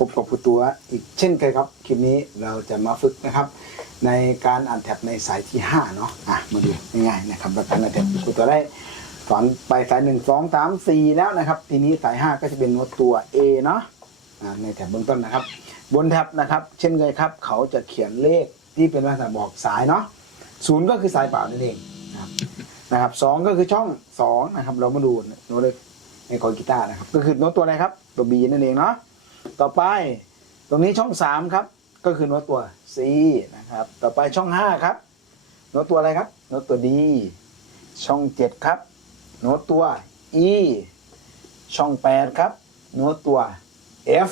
พบกับผู้ตัวอีกเช่นเคยครับ คลิปนี้เราจะมาฝึกนะครับ ในการอ่านแท็บในสายที่ 5 เนาะอะมาดูง่ายๆนะครับว่าการอ่านแท็บผู้ตัวได้สอนไปสายหนึ่งสองสามสี่แล้วนะครับ ทีนี้สาย 5 ก็จะเป็นโน้ตตัว A เนาะในแท็บเบื้องต้นนะครับ บนแท็บนะครับ เช่นเคยครับ เขาจะเขียนเลขที่เป็นลักษณะบอกสายเนาะศูนย์ก็คือสายเปล่านั่นเองนะครับนะครับสองก็คือช่องสองนะครับเรามาดูโน้ตเลขในคอร์กีตาร์นะครับ ก็คือโน้ตตัวอะไรครับ ตัว B นั่นเองเนาะ ต่อไปตรงนี้ช่องสามครับ ก็คือโน้ตตัว C นะครับ ต่อไปช่องห้าครับ โน้ตตัวอะไรครับ โน้ตตัว D ช่องเจ็ดครับ โน้ตตัว E ช่องแปดครับ โน้ตตัว F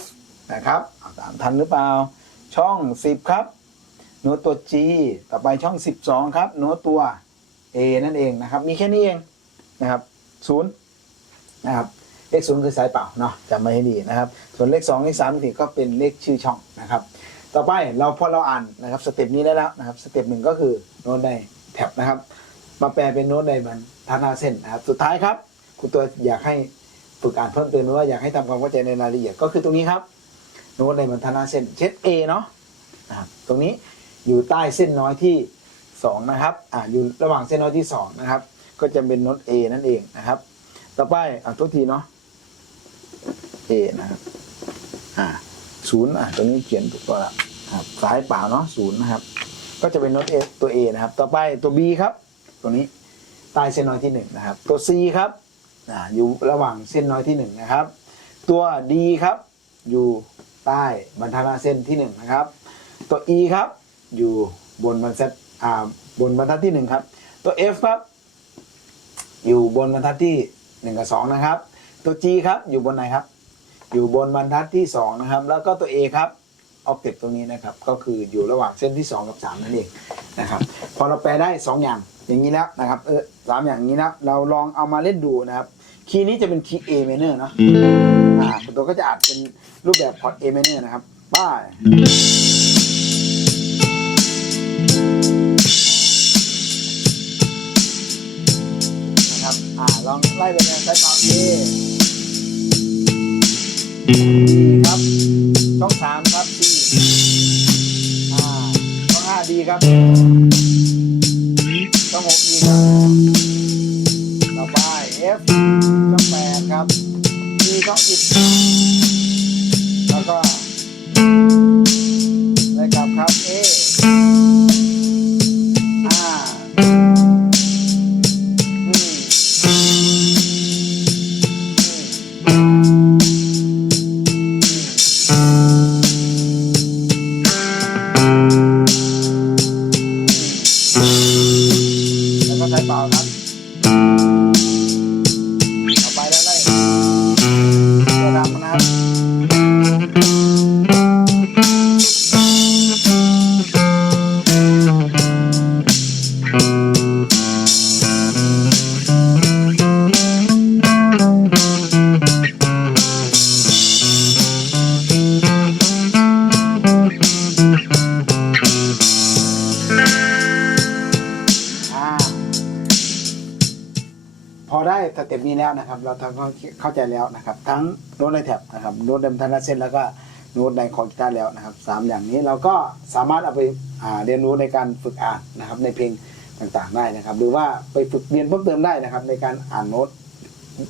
นะครับเอาตามทันหรือเปล่า ช่องสิบครับ โน้ตตัว G ต่อไปช่องสิบสองครับ โน้ตตัว A นั่นเองนะครับ มีแค่นี้เองนะครับศูนย์นะครับ เลขศูนย์คือสายเปล่าเนาะจำไว้ให้ดีนะครับ ส่วนเลขสองเลขสามเลขสี่ก็เป็นเลขชื่อช่องนะครับ ต่อไปเราพอเราอ่านนะครับสเต็ปนี้ได้แล้วนะครับสเต็ปหนึ่งก็คือโน้ตในแท็บนะครับมาแปลเป็นโน้ตในบรรทัดหน้าเส้นนะครับ สุดท้ายครับคุณตัวอยากให้ฝึกอ่านเพิ่มเติมหรือว่าอยากให้ทำความเข้าใจในรายละเอียดก็คือตรงนี้ครับ โน้ตในบรรทัดหน้าเส้นเช่น A เนาะนะครับตรงนี้อยู่ใต้เส้นน้อยที่สองนะครับอ่าอยู่ระหว่างเส้นน้อยที่สองนะครับ ก็จะเป็นโน้ต A นั่นเองนะครับ ต่อไปอ่าทุกทีเนาะ A นะครับอ่าศูนย์อ่าตัวนี้เขียนถูกต้องแล้วครับสายเปล่าเนาะศูนย์นะครับ ก็จะเป็นโน้ต A ตัว A นะครับ ต่อไปตัว B ครับ ตัวนี้ใต้เส้นน้อยที่หนึ่งนะครับ ตัว C ครับอ่าอยู่ระหว่างเส้นน้อยที่หนึ่งนะครับ ตัว D ครับ อยู่ใต้บรรทัดหน้าเส้นที่หนึ่งนะครับ ตัว E ครับ อยู่บนบรรทัดอ่าบนบรรทัดที่หนึ่งครับ ตัว F ครับ อยู่บนบรรทัดที่หนึ่งกับสองนะครับ ตัว G ครับ อยู่บนไหนครับ อยู่บนบรรทัดที่สองนะครับ แล้วก็ตัว A ครับออบเจกตรงนี้นะครับ ก็คืออยู่ระหว่างเส้นที่สองกับสามนั่นเองนะครับ พอเราแปลได้สองอย่างอย่างนี้แล้วนะครับเออสามอย่างนี้แล้วเราลองเอามาเล่นดูนะครับ คีย์นี้จะเป็นคีย์ A minor เนอะอ่าตัวก็จะอาจเป็นรูปแบบพอร์ต A minor นะครับป้ายนะครับอ่าลองไล่ไปเลยใช้เปล่า A ครับช่องสามครับ D อ่าช่องห้าดีครับช่องหกดีครับต่อไป F ช่องแปดครับ D ช่องสิบ เอาไปแล้วไล่ สเต็ปนี้แล้วนะครับ เราทำเข้าใจแล้วนะครับ ทั้งโน้ตในแท็บนะครับโน้ตเดิมทันละเส้นแล้วก็โน้ตในคอร์กีตาร์แล้วนะครับสามอย่างนี้เราก็สามารถเอาไปาเรียนรู้ในการฝึกอ่านนะครับในเพลงต่างๆได้นะครับ หรือว่าไปฝึกเรียนเพิ่มเติมได้นะครับ ในการอ่านโน้ต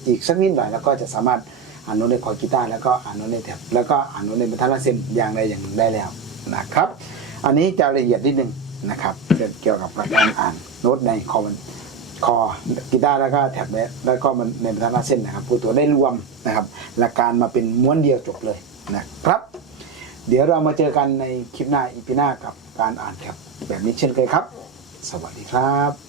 อีกสักนิดหน่อยแล้วก็จะสามารถอ่านโน้ตในคอร์กีตาร์แล้วก็อ่านโน้ตในแท็บแล้วก็อ่านโน้ตในบรรทัดละเส้นอย่างใดอย่างหนึ่งได้แล้วนะครับ อันนี้จะละเอียดนิดนึงนะครับเกี่ยวกับการอ่านโน้ตในคอม คอกีตาร์แล้วก็แท็บเนี่ยแล้วก็มันในบรรทัดหน้าเส้นนะครับผู้ตัวได้รวมนะครับหลักการมาเป็นม้วนเดียวจบเลยนะครับ เดี๋ยวเรามาเจอกันในคลิปหน้าอีพีหน้ากับการอ่านแท็บแบบนี้เช่นเคยครับ สวัสดีครับ